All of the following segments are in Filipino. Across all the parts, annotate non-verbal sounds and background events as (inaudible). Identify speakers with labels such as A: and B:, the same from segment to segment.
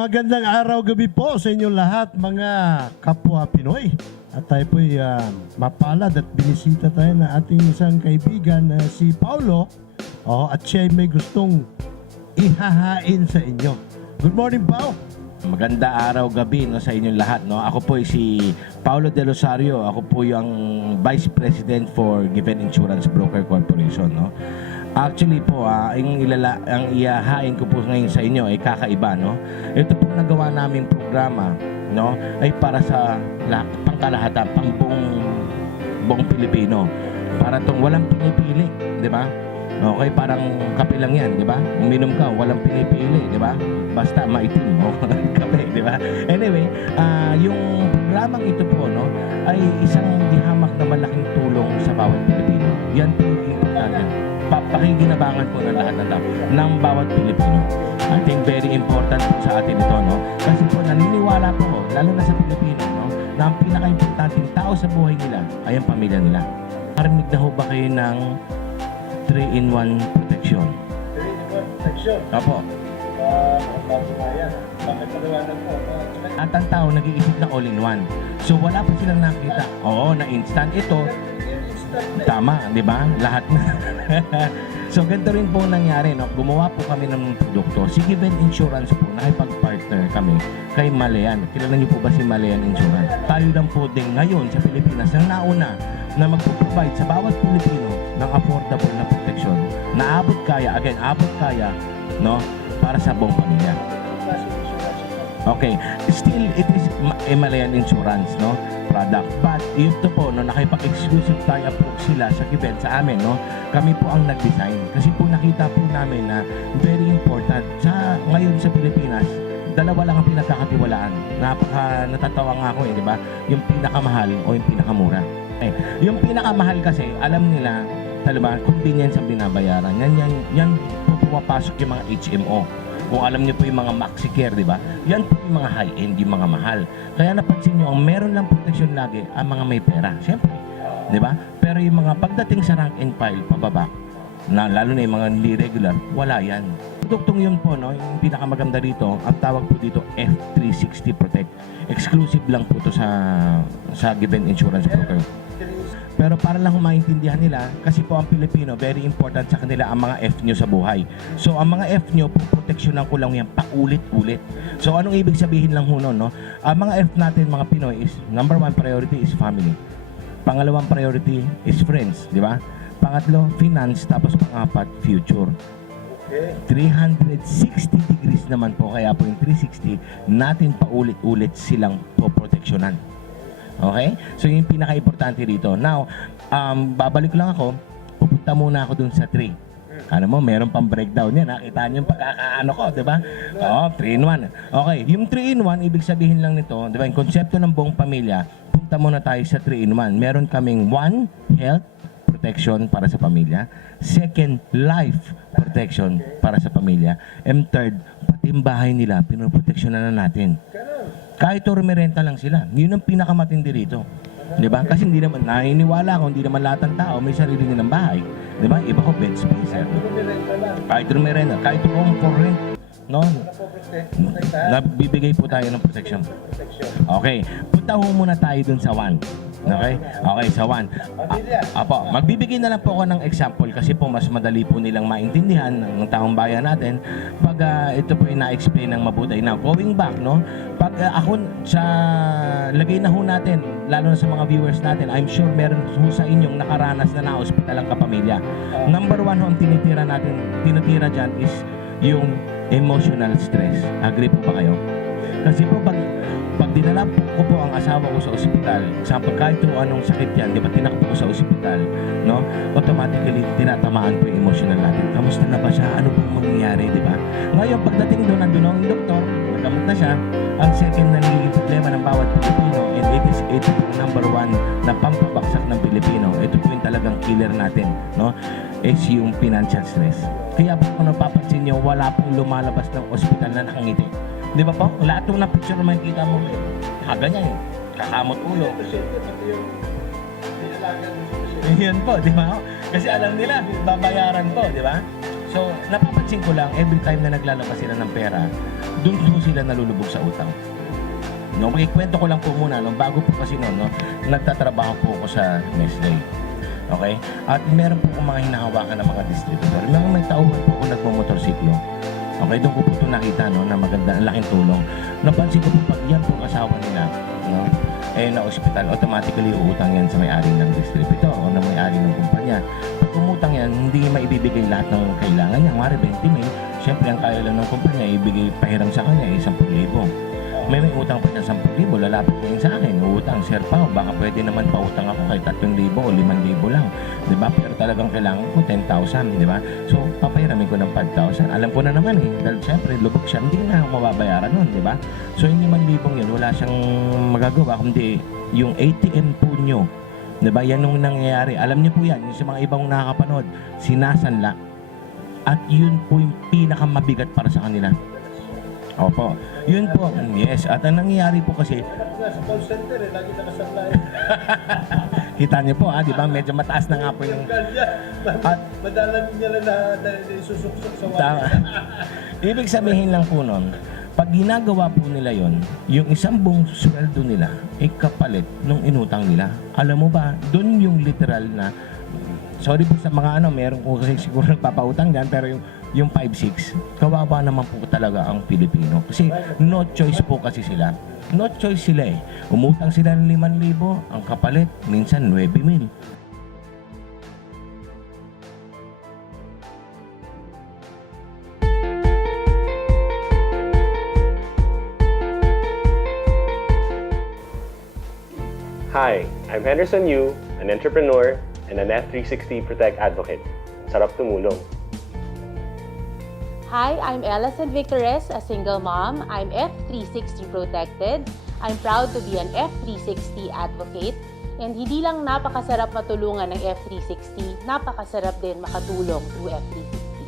A: Magandang araw gabi po sa inyong lahat mga kapwa Pinoy. At tayo po'y ah, mapalad at binisita tayo na ating isang kaibigan na si Paulo. Oh, at siya ay may gustong ihahain sa inyo. Good morning, Pao.
B: Maganda araw gabi no sa inyong lahat no. Ako po ay si Paulo De Rosario. Ako po yung Vice President for Given Insurance Broker Corporation no. Actually po, ah, yung ilala, ang iyahain ko po ngayon sa inyo ay kakaiba no. Ito po nagawa naming programa no ay para sa la, pangkalahatan, pang buong, buong Pilipino. Para tong walang pinipili, di ba? Okay, parang kape lang yan, di ba? Uminom ka, walang pinipili, di ba? Basta maitim mo, (laughs) kape, di ba? Anyway, ah yung programang ito po, no, ay isang dihamak na malaking tulong sa bawat Pilipino. Yan po yung importante. Papakinginabangan po ng lahat ng tao, ng bawat Pilipino. I think very important po sa atin ito, no? Kasi po naniniwala po, lalo na sa Pilipino, no, na ang pinaka-importanting tao sa buhay nila ay ang pamilya nila. Narinig na ho ba kayo ng 3-in-1 protection?
A: Section.
B: Opo.
A: ang bago nga yan. Bakit paliwanag po?
B: At ang tao nag-iisip na all-in-one. So wala pa silang nakita. Oo, na instant. Ito, tama, di ba? Lahat na. (laughs) so ganito rin po nangyari. No? Gumawa po kami ng produkto. Si Given Insurance po, nakipag-partner kami kay Malean. Kilala niyo po ba si Malean Insurance? Tayo lang po din ngayon sa Pilipinas ang nauna na magpo-provide sa bawat Pilipino ng affordable na protection na abot kaya, again, abot kaya, no, para sa buong pamilya. Okay. Still, it is ma- Himalayan Insurance, no? Product. But, yun to po, no, nakipag-exclusive tie-up po sila sa event sa amin, no? Kami po ang nag-design. Kasi po nakita po namin na very important. Sa, ngayon sa Pilipinas, dalawa lang ang pinagkakatiwalaan. Napaka natatawa nga ako eh, di ba? Yung pinakamahal o yung pinakamura. Eh, yung pinakamahal kasi, alam nila, talaga, convenience ang binabayaran. Yan, yan, yan po pumapasok yung mga HMO. Kung alam niyo po yung mga maxi care, di ba? Yan po yung mga high-end, yung mga mahal. Kaya napansin niyo, ang meron lang protection lagi, ang mga may pera. Siyempre, di ba? Pero yung mga pagdating sa rank and file, pababa, na lalo na yung mga hindi regular, wala yan. Produktong yun po, no, yung pinakamaganda dito, ang tawag po dito F360 Protect. Exclusive lang po to sa sa given insurance broker. Pero para lang maintindihan nila, kasi po ang Pilipino, very important sa kanila ang mga F nyo sa buhay. So ang mga F nyo, proteksyonan ko lang yan paulit-ulit. So anong ibig sabihin lang ho no? Ang mga F natin, mga Pinoy, is number one priority is family. Pangalawang priority is friends, di ba? Pangatlo, finance, tapos pangapat, future. 360 degrees naman po, kaya po yung 360, natin paulit-ulit silang poproteksyonan. Okay? So yun yung pinaka-importante dito. Now, um, babalik lang ako, pupunta muna ako dun sa 3. Ano mo, meron pang breakdown yan. Nakita niyo yung pagkakaano ko, di ba? Oo, 3 in 1. Okay, yung 3 in 1, ibig sabihin lang nito, di ba, yung konsepto ng buong pamilya, punta muna tayo sa 3 in 1. Meron kaming 1, health, protection para sa pamilya. Second, life protection para sa pamilya. And third, pati yung bahay nila, pinoproteksyonan na natin. Kahit rumirenta lang sila. Yun ang pinakamatindi rito. Di ba? Kasi hindi naman, naniniwala ako, hindi naman lahat ng tao may sarili nilang bahay. Di ba? Iba ko bed spacer. Kahit rumirenta, kahit home for rent. No? Nabibigay po tayo ng protection. Okay. Punta ho muna tayo dun sa one. Okay? Okay, sa one. Ah, apo, magbibigay na lang po ako ng example kasi po mas madali po nilang maintindihan ng taong bayan natin pag ah, ito po yung na-explain ng mabuti. Now, going back, no? Pag ah, ako sa lagay na ho natin, lalo na sa mga viewers natin, I'm sure meron ho sa inyong nakaranas na na-hospital ang kapamilya. Number one ho ang tinitira natin, tinitira dyan is yung emotional stress. Agree po ba kayo? Kasi po pag pag dinala po ko po ang asawa ko sa ospital, example, kahit kung anong sakit yan, di ba tinakbo ko sa ospital, no? Automatically, tinatamaan po yung emotional natin. Kamusta na ba siya? Ano pong mangyayari, di ba? Ngayon, pagdating doon, nandun ang doktor, nagamot na siya, ang second na nagiging problema ng bawat Pilipino, and it is, ito po number one na pampabaksak ng Pilipino. Ito po yung talagang killer natin, no? is yung financial stress. Kaya po kung napapansin nyo, wala pong lumalabas ng ospital na nakangiti. Di ba po? Lahat ng na picture na makikita mo, eh, kaganyan eh. Kakamot ulo. Yan po, di ba? Kasi alam nila, babayaran po, di ba? So, napapansin ko lang, every time na naglalabas sila ng pera, doon po sila nalulubog sa utang. No, makikwento ko lang po muna, no, bago po kasi noon, no, nagtatrabaho po ako sa Nestle. Okay? At meron po akong mga hinahawakan ng mga distributor. Mga may tauhan po ako nagmamotorsiklo. Okay, doon ko po ito nakita, no, na maganda, ang laking tulong. Napansin ko po pag yan po ang asawa nila, no, eh na ospital, automatically uutang yan sa may-ari ng distributor o ng may-ari ng kumpanya. Pag umutang yan, hindi maibibigay lahat ng kailangan niya. Mari 20 mil, syempre ang kaya lang ng kumpanya, ibigay pahiram sa kanya, eh, 10,000. May may utang pa niya 10,000, lalapit niya yun sa akin, utang, Sir Pao, baka pwede naman pautang ako kay 3,000 o 5,000 lang. Di ba? Pero talagang kailangan ko 10,000, di ba? So, papahiramin ko ng 5,000. Alam ko na naman eh, dahil syempre, lubog siya, hindi na ako mababayaran nun, di ba? So, yung 5,000 yun, wala siyang magagawa, kundi yung ATM po nyo, di ba? Yan nung nangyayari. Alam niyo po yan, yung sa mga ibang nakakapanood, sinasanla. At yun po yung pinakamabigat para sa kanila. Opo. Yun po. Yes. At ang nangyayari po kasi,
A: Sa call center, eh, lagi (laughs) nakasablay.
B: kita niyo po, ah, di ba? Medyo mataas na nga po yung... At
A: Madalang niya lang na, isusuksok sa
B: Tama. (laughs) Ibig sabihin lang po nun, pag ginagawa po nila yon, yung isang buong sweldo nila ay kapalit nung inutang nila. Alam mo ba, doon yung literal na Sorry po sa mga ano, meron ko kasi siguro nagpapautang dyan, pero yung, yung 5-6, kawawa naman po talaga ang Pilipino. Kasi no choice po kasi sila. No choice sila eh. Umutang sila ng 5,000, ang kapalit, minsan 9,000.
C: Hi, I'm Henderson Yu, an entrepreneur and an F360 Protect advocate. Sarap tumulong.
D: Hi, I'm San Victores, a single mom. I'm F360 protected. I'm proud to be an F360 advocate. And hindi lang napakasarap matulungan ng F360, napakasarap din makatulong through F360.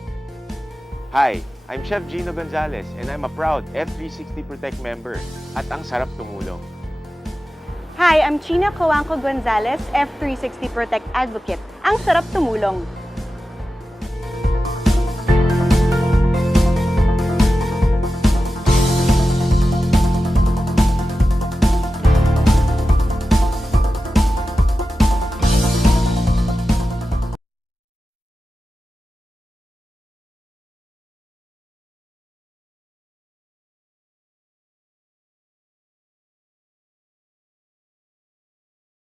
E: Hi, I'm Chef Gino Gonzalez and I'm a proud F360 Protect member at ang sarap tumulong.
F: Hi, I'm China Coanco Gonzalez, F360 Protect Advocate. Ang sarap tumulong.